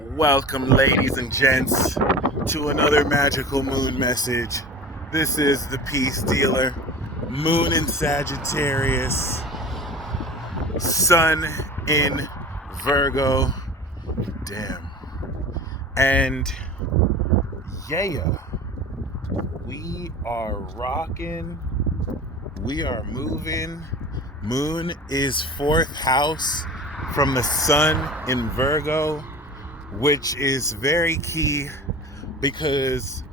Welcome, ladies and gents, to another magical moon message. This is the Peace Dealer. Moon in Sagittarius, Sun in Virgo. Damn. And yeah, we are rocking. We are moving. Moon is fourth house from the Sun in Virgo, which is very key because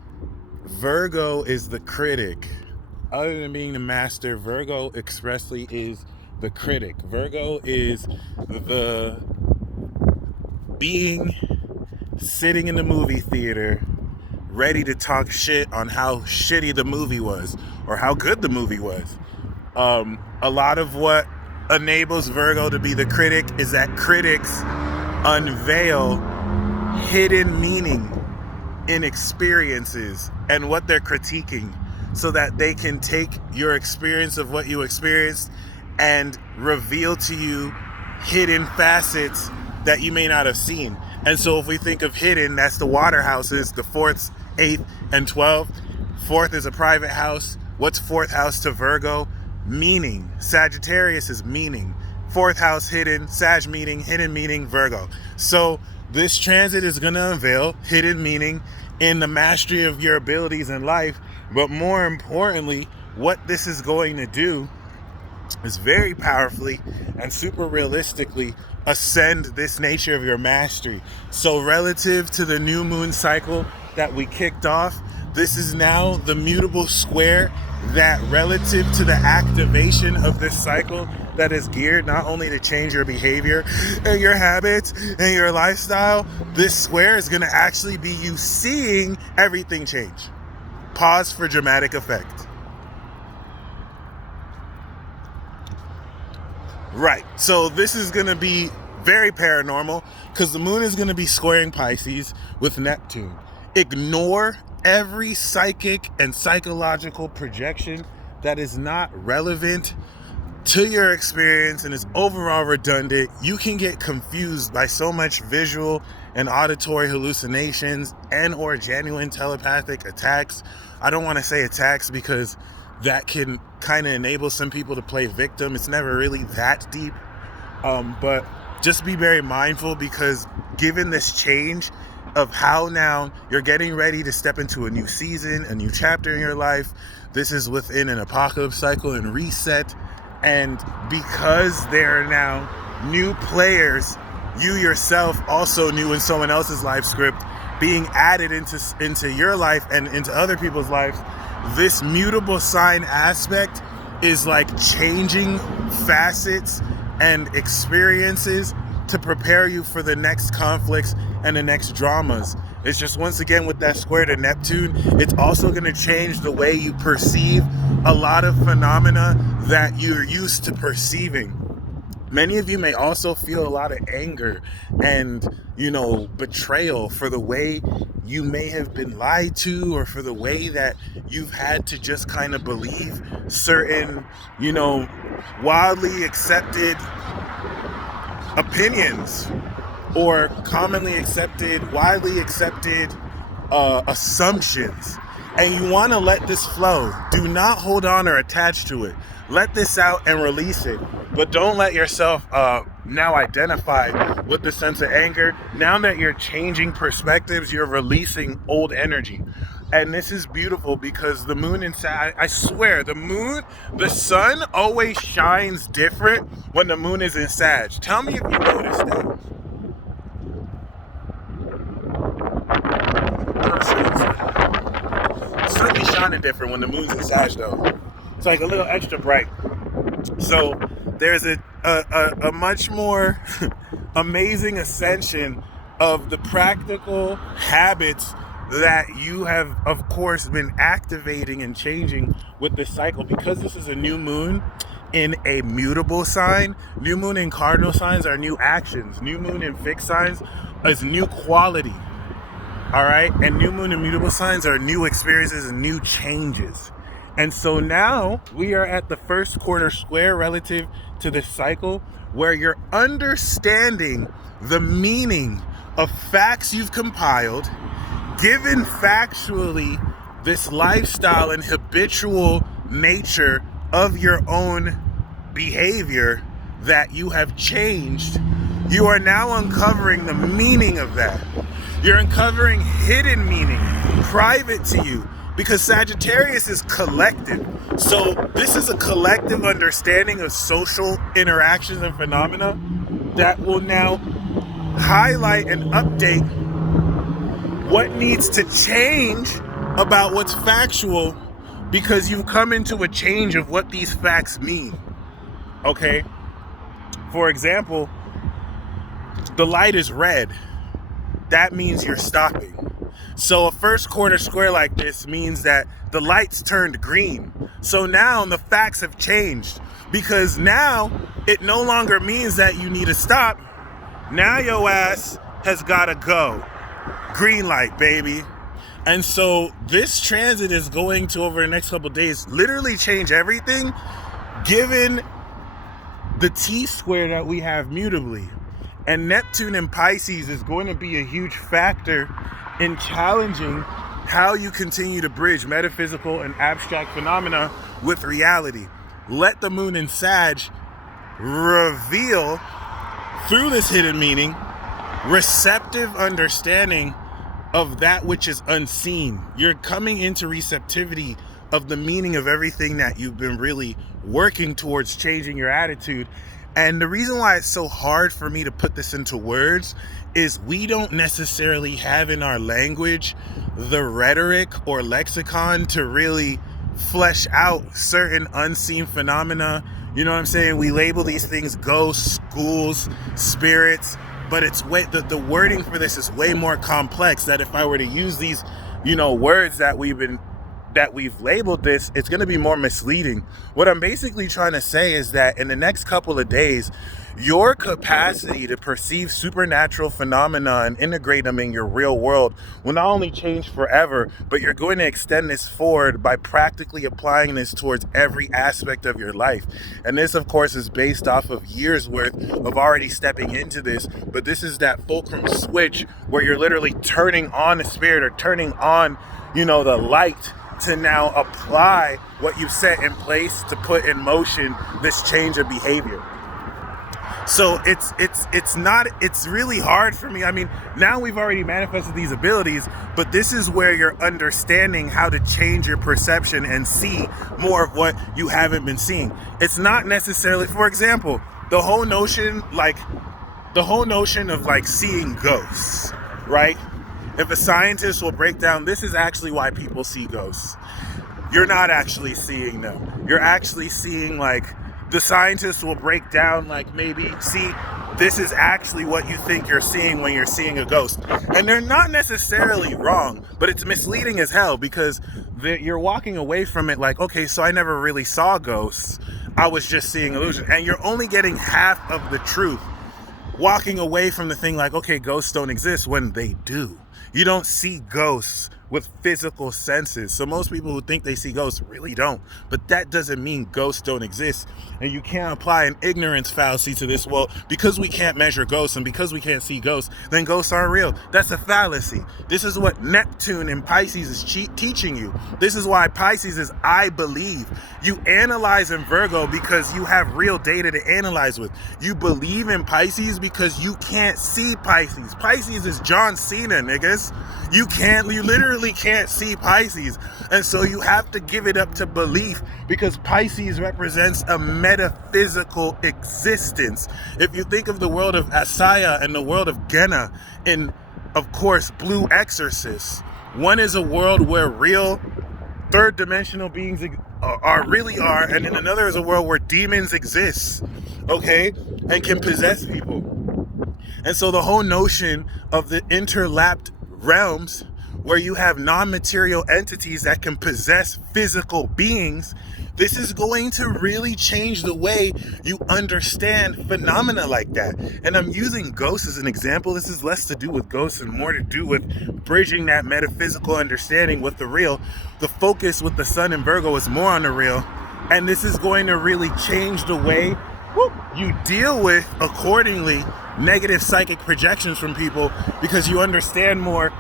Virgo is the critic. Other than being the master, Virgo expressly is the critic. Virgo is the being sitting in the movie theater ready to talk shit on how shitty the movie was or how good the movie was. A lot of what enables Virgo to be the critic is that critics unveil hidden meaning in experiences and what they're critiquing so that they can take your experience of what you experienced and reveal to you hidden facets that you may not have seen. And so if we think of hidden, that's the water houses, the 4th, 8th, and 12th. 4th is a private house. What's 4th house to Virgo? Meaning. Sagittarius is meaning. 4th house hidden, Sag meaning, hidden meaning, Virgo. So this transit is going to unveil hidden meaning in the mastery of your abilities in life. But more importantly, what this is going to do is very powerfully and super realistically ascend this nature of your mastery. So relative to the new moon cycle that we kicked off, this is now the mutable square that relative to the activation of this cycle that is geared not only to change your behavior and your habits and your lifestyle, this square is going to actually be you seeing everything change. Pause for dramatic effect. Right, so this is going to be very paranormal because the moon is going to be squaring Pisces with Neptune. Ignore every psychic and psychological projection that is not relevant to your experience and is overall redundant. You can get confused by so much visual and auditory hallucinations and or genuine telepathic attacks. I don't want to say attacks because that can kind of enable some people to play victim. It's never really that deep. But just be very mindful because given this change of how now you're getting ready to step into a new season, a new chapter in your life, this is within an apocalypse cycle and reset. And because there are now new players, you yourself also new in someone else's life script being added into your life and into other people's lives, this mutable sign aspect is like changing facets and experiences to prepare you for the next conflicts and the next dramas. It's just, once again, with that square to Neptune, it's also going to change the way you perceive a lot of phenomena that you're used to perceiving. Many of you may also feel a lot of anger and, betrayal for the way you may have been lied to or for the way that you've had to just kind of believe certain, wildly accepted opinions or commonly accepted, widely accepted assumptions. And you want to let this flow. Do not hold on or attach to it. Let this out and release it. But don't let yourself now identify with the sense of anger. Now that you're changing perspectives, you're releasing old energy. And this is beautiful because the moon inside, I swear, the sun always shines different when the moon is in Sag. Tell me if you noticed that. The sun be shining different when the moon's in Sag though. It's like a little extra bright. So there's a much more amazing ascension of the practical habits that you have, of course, been activating and changing with this cycle. Because this is a new moon in a mutable sign, new moon in cardinal signs are new actions. New moon in fixed signs is new quality. All right? And new moon in mutable signs are new experiences and new changes. And so now we are at the first quarter square relative to this cycle where you're understanding the meaning of facts you've compiled, given factually this lifestyle and habitual nature of your own behavior that you have changed, you are now uncovering the meaning of that. You're uncovering hidden meaning, private to you, because Sagittarius is collective. So this is a collective understanding of social interactions and phenomena that will now highlight and update what needs to change about what's factual, because you've come into a change of what these facts mean. Okay? For example, the light is red. That means you're stopping. So a first quarter square like this means that the light's turned green. So now the facts have changed, because now it no longer means that you need to stop. Now your ass has gotta go. Green light, baby. And so this transit is going to, over the next couple of days, literally change everything, given the T-square that we have mutably. And Neptune in Pisces is going to be a huge factor in challenging how you continue to bridge metaphysical and abstract phenomena with reality. Let the moon in Sag reveal, through this hidden meaning, receptive understanding of that which is unseen. You're coming into receptivity of the meaning of everything that you've been really working towards changing your attitude. And the reason why it's so hard for me to put this into words is we don't necessarily have in our language the rhetoric or lexicon to really flesh out certain unseen phenomena. You know what I'm saying? We label these things ghosts, ghouls, spirits, but it's way the wording for this is way more complex. That if I were to use these, words that we've labeled this, it's going to be more misleading. What I'm basically trying to say is that in the next couple of days, your capacity to perceive supernatural phenomena and integrate them in your real world will not only change forever, but you're going to extend this forward by practically applying this towards every aspect of your life. And this, of course, is based off of years worth of already stepping into this. But this is that fulcrum switch where you're literally turning on the spirit, or turning on, the light, to now apply what you've set in place to put in motion this change of behavior. So it's really hard for me. I mean, now we've already manifested these abilities, but this is where you're understanding how to change your perception and see more of what you haven't been seeing. It's not necessarily, for example, the whole notion of seeing ghosts, right? If a scientist will break down, this is actually why people see ghosts. You're not actually seeing them. You're actually seeing, the scientists will break down, maybe, see, this is actually what you think you're seeing when you're seeing a ghost. And they're not necessarily wrong, but it's misleading as hell, because you're walking away from it okay, so I never really saw ghosts. I was just seeing illusion. And you're only getting half of the truth. Walking away from the thing okay, ghosts don't exist, when they do. You don't see ghosts with physical senses. So most people who think they see ghosts really don't. But that doesn't mean ghosts don't exist. And you can't apply an ignorance fallacy to this. Well, because we can't measure ghosts and because we can't see ghosts, then ghosts aren't real. That's a fallacy. This is what Neptune in Pisces is teaching you. This is why Pisces is I believe. You analyze in Virgo because you have real data to analyze with. You believe in Pisces because you can't see Pisces. Pisces is John Cena, niggas. You literally can't see Pisces. And so you have to give it up to belief, because Pisces represents a metaphysical existence. If you think of the world of Asaya and the world of Genna in, of course, Blue Exorcist, one is a world where real third dimensional beings are, and in another is a world where demons exist, okay, and can possess people. And so the whole notion of the interlapped realms, where you have non-material entities that can possess physical beings, this is going to really change the way you understand phenomena like that. And I'm using ghosts as an example. This is less to do with ghosts and more to do with bridging that metaphysical understanding with the real. The focus with the sun in Virgo is more on the real. And this is going to really change the way you deal with accordingly negative psychic projections from people because you understand more.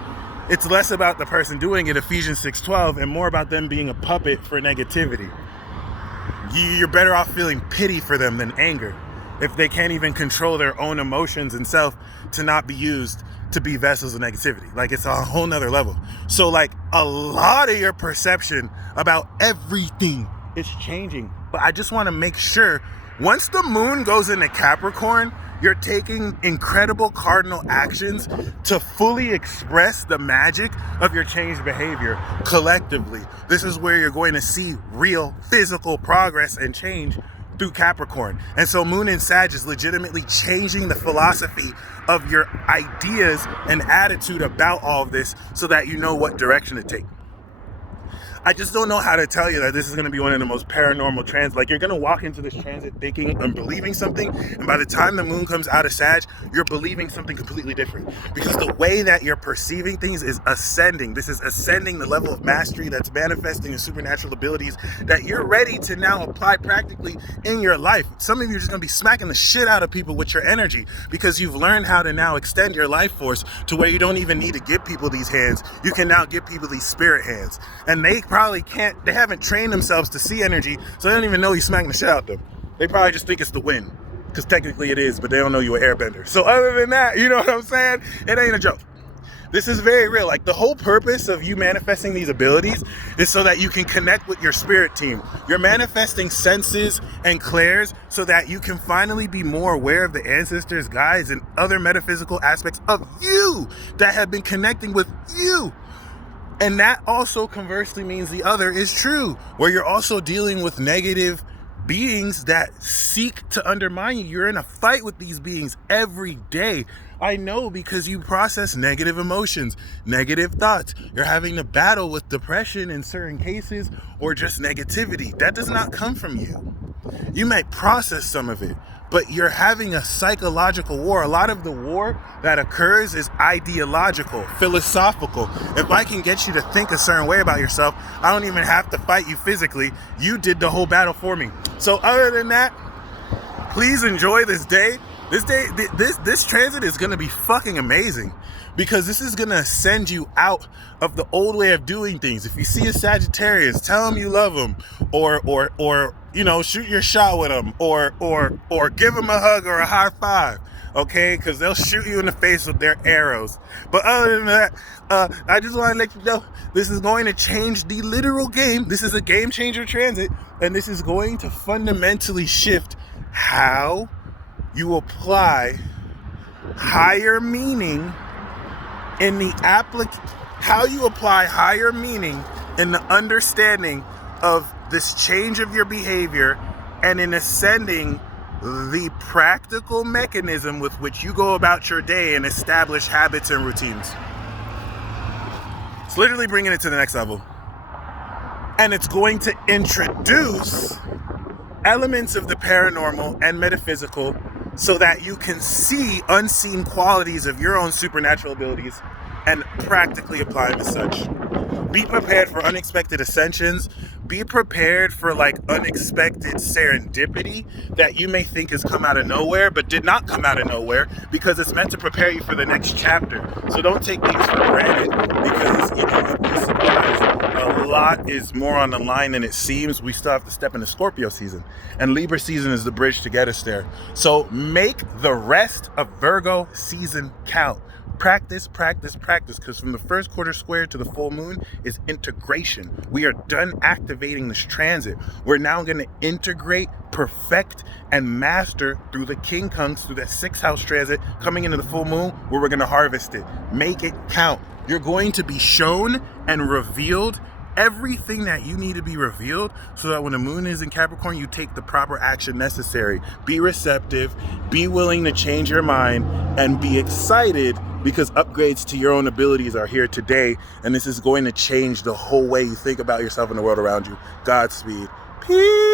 It's less about the person doing it, Ephesians 6:12, and more about them being a puppet for negativity. You're better off feeling pity for them than anger if they can't even control their own emotions and self to not be used to be vessels of negativity. Like, it's a whole nother level. So like, a lot of your perception about everything is changing. But I just want to make sure, once the moon goes into Capricorn, you're taking incredible cardinal actions to fully express the magic of your changed behavior collectively. This is where you're going to see real physical progress and change through Capricorn. And so Moon in Sag is legitimately changing the philosophy of your ideas and attitude about all of this so that you know what direction to take. I just don't know how to tell you that this is going to be one of the most paranormal transits. Like, you're going to walk into this transit thinking and believing something, and by the time the moon comes out of Sag, you're believing something completely different. Because the way that you're perceiving things is ascending. This is ascending the level of mastery that's manifesting in supernatural abilities that you're ready to now apply practically in your life. Some of you are just going to be smacking the shit out of people with your energy because you've learned how to now extend your life force to where you don't even need to give people these hands. You can now give people these spirit hands. And they probably can't, they haven't trained themselves to see energy, so they don't even know you're smacking the shit out of them. They probably just think it's the wind, because technically it is, but they don't know you're an airbender. So other than that, you know what I'm saying? It ain't a joke. This is very real. Like, the whole purpose of you manifesting these abilities is so that you can connect with your spirit team. You're manifesting senses and clairs so that you can finally be more aware of the ancestors, guides, and other metaphysical aspects of you that have been connecting with you. And that also conversely means the other is true, where you're also dealing with negative beings that seek to undermine you. You're in a fight with these beings every day. I know, because you process negative emotions, negative thoughts. You're having to battle with depression in certain cases, or just negativity. That does not come from you. You might process some of it, but you're having a psychological war. A lot of the war that occurs is ideological, philosophical. If I can get you to think a certain way about yourself, I don't even have to fight you physically. You did the whole battle for me. So other than that, please enjoy this day. This transit is going to be fucking amazing, because this is going to send you out of the old way of doing things. If you see a Sagittarius, tell them you love them, or you know, shoot your shot with them, or give them a hug or a high five, okay? Because they'll shoot you in the face with their arrows. But other than that, I just want to let you know, this is going to change the literal game. This is a game changer transit, and this is going to fundamentally shift how you apply higher meaning in the how you apply higher meaning in the understanding of this change of your behavior, and in ascending the practical mechanism with which you go about your day and establish habits and routines. It's literally bringing it to the next level. And it's going to introduce elements of the paranormal and metaphysical so that you can see unseen qualities of your own supernatural abilities and practically apply them as such. Be prepared for unexpected ascensions. Be prepared for like unexpected serendipity that you may think has come out of nowhere, but did not come out of nowhere, because it's meant to prepare you for the next chapter. So don't take things for granted, because you know, you'll be surprised. A lot is more on the line than it seems. We still have to step into Scorpio season, and Libra season is the bridge to get us there. So make the rest of Virgo season count. Practice, because from the first quarter square to the full moon is integration. We are done activating this transit. We're now going to integrate, perfect, and master through the king comes through that 6th house transit coming into the full moon, where we're going to harvest it. Make it count. You're going to be shown and revealed everything that you need to be revealed, so that when the moon is in Capricorn, you take the proper action necessary. Be receptive, be willing to change your mind, and be excited, because upgrades to your own abilities are here today, and this is going to change the whole way you think about yourself and the world around you. Godspeed. Peace.